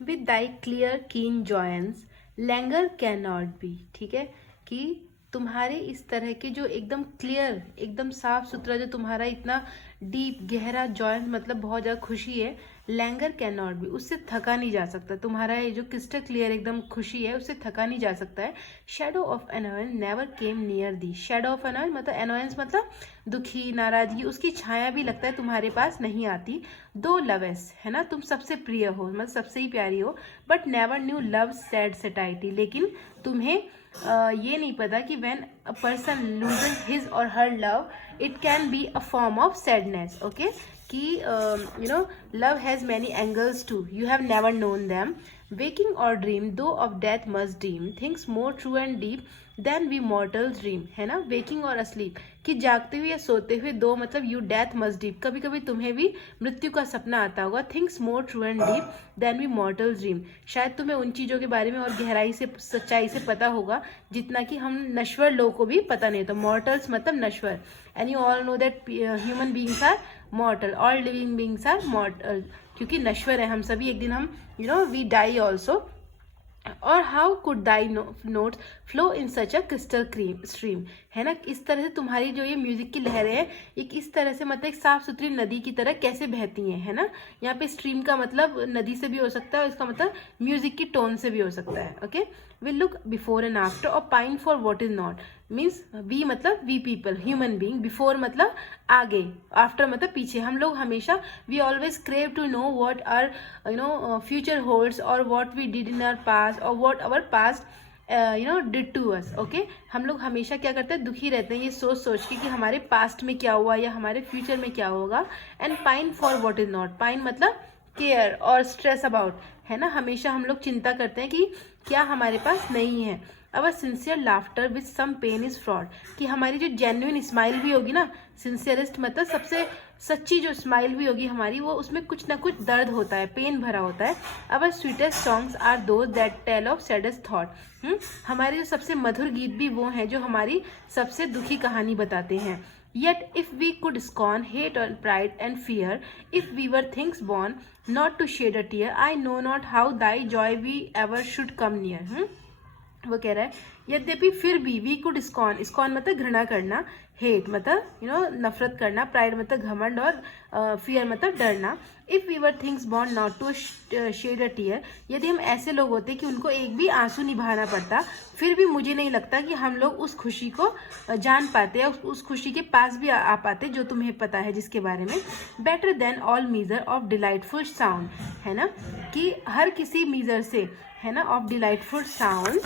With thy clear कीन जॉयंस Langer can not be. ठीक है, कि तुम्हारे इस तरह के जो एकदम क्लियर, एकदम साफ सुथरा, जो तुम्हारा इतना डीप गहरा जॉय, मतलब बहुत ज़्यादा खुशी है, लैंगर कैन नॉट बी, उससे थका नहीं जा सकता। तुम्हारा ये जो क्रिस्टल क्लियर एकदम खुशी है, उससे थका नहीं जा सकता है। Shadow of annoyance never came near the. Shadow of annoyance मतलब, एनोयंस मतलब दुखी, नाराजगी, उसकी छाया भी लगता है तुम्हारे पास नहीं आती। दो लवेस, है ना, तुम सबसे प्रिय हो, मतलब सबसे ही प्यारी हो, but never knew love sad satiety, लेकिन तुम्हें ये नहीं पता कि when a person loses his or her love it can be a form of sadness. Okay, कि you know love has many angles too, you have never known them. Waking or dream do of death must dream things more true and deep than we mortals dream, है ना। Waking और asleep, कि जागते हुए या सोते हुए दो, मतलब यू डेथ मस्ट डीप, कभी कभी तुम्हें भी मृत्यु का सपना आता होगा। Things more true and deep than we mortals dream, शायद तुम्हें उन चीज़ों के बारे में और गहराई से, सच्चाई से पता होगा जितना कि हम नश्वर लोगों को भी पता नहीं। तो मॉर्टल्स मतलब नश्वर, and you all know that human beings are mortal, all living beings are mortal, क्योंकि नश्वर है हम सभी, एक दिन हम वी डाई ऑल्सो। और how could thy notes flow in such a crystal stream, है ना। इस तरह से तुम्हारी जो ये म्यूजिक की लहरें हैं, एक इस तरह से, मतलब एक साफ सुथरी नदी की तरह कैसे बहती हैं, है ना। यहाँ पे स्ट्रीम का मतलब नदी से भी हो सकता है, और इसका मतलब म्यूजिक की टोन से भी हो सकता है। Okay, will look before and after और pine for what is not, means we मतलब we people, human being, before मतलब आगे, आफ्टर मतलब पीछे। हम लोग हमेशा, we always crave to know what our future holds, और what we did in our past, और what our past did to us. Okay, हम लोग हमेशा क्या करते हैं, दुखी रहते हैं ये सोच सोच के कि हमारे पास्ट में क्या हुआ या हमारे फ्यूचर में क्या होगा। And pine for what is not, pine मतलब केयर और स्ट्रेस अबाउट, है ना। हमेशा हम लोग चिंता करते हैं कि क्या हमारे पास नहीं है। Our sincere laughter with some pain is fraught, कि हमारी जो जेन्युइन स्माइल भी होगी ना, सिंसियरिस्ट मतलब सबसे सच्ची जो स्माइल भी होगी हमारी, वो उसमें कुछ ना कुछ दर्द होता है, पेन भरा होता है। Our sweetest songs are those that tell of saddest thought, हमारे जो सबसे मधुर गीत भी वो हैं जो हमारी सबसे दुखी कहानी बताते हैं। Yet if we could scorn hate and pride and fear, if we were things born not to shed a tear, I know not how thy joy we ever should come near. वो कह रहा है, यद्यपि फिर भी we could स्कॉन, स्कॉन मतलब घृणा करना, हेट मतलब नफरत करना, प्राइड मतलब घमंड, और फियर मतलब डरना। If we were things born not to shed a tear, यदि हम ऐसे लोग होते कि उनको एक भी आंसू निभाना पड़ता, फिर भी मुझे नहीं लगता कि हम लोग उस खुशी को जान पाते, या उस खुशी के पास भी आ पाते जो तुम्हें पता है जिसके बारे में। Better than all measure of delightful sound, है ना, कि हर किसी मीजर से, है ना, of delightful sound,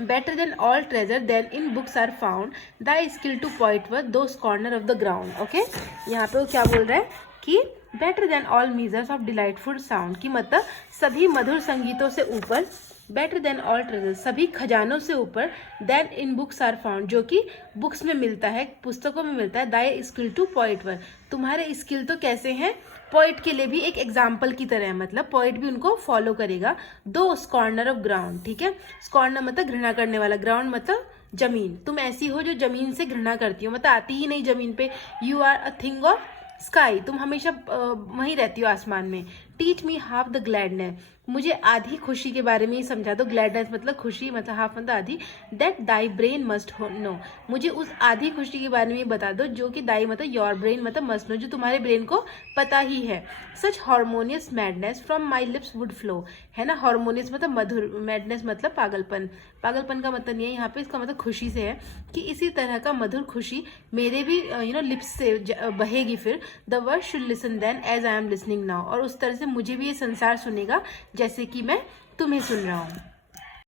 better than all treasure then in books are found thy skill to poet was those corner of the ground. okay, यहाँ पे वो क्या बोल रहा है कि better than all measures of delightful sound, की मतलब सभी मधुर संगीतों से ऊपर, बेटर देन ऑल ट्रेजर सभी खजानों से ऊपर, than in books are found जो कि बुक्स में मिलता है, पुस्तकों में मिलता है, दाई स्किल टू पोइट वर, तुम्हारे स्किल तो कैसे हैं, पोइट के लिए भी एक एग्जाम्पल की तरह है, मतलब पोइट भी उनको फॉलो करेगा। दो स्कॉर्नर ऑफ ग्राउंड, ठीक है, स्कॉर्नर मतलब घृणा करने वाला, ग्राउंड मतलब जमीन, तुम ऐसी हो जो जमीन से घृणा करती हो, मतलब आती ही नहीं जमीन पे। You are a thing of sky, तुम हमेशा वहीं रहती हो आसमान में। Teach me half the gladness, मुझे आधी खुशी के बारे में ही समझा दो, ग्लैडनेस मतलब खुशी, मतलब हाफ मतलब आधी। That thy brain must know, मुझे उस आधी खुशी के बारे में बता दो जो कि दाई मतलब योर ब्रेन मतलब मस्ट नो, जो तुम्हारे ब्रेन को पता ही है। Such harmonious madness from my lips would flow, है ना, हार्मोनियस मतलब मधुर, मैडनेस मतलब पागलपन, पागलपन का मतलब नहीं है यहाँ पे, इसका मतलब खुशी से है कि इसी तरह का मधुर खुशी मेरे भी लिप्स से बहेगी फिर। The world should listen then as I am listening now, और उस तरह से मुझे भी ये संसार सुनेगा जैसे कि मैं तुम्हें सुन रहा हूँ।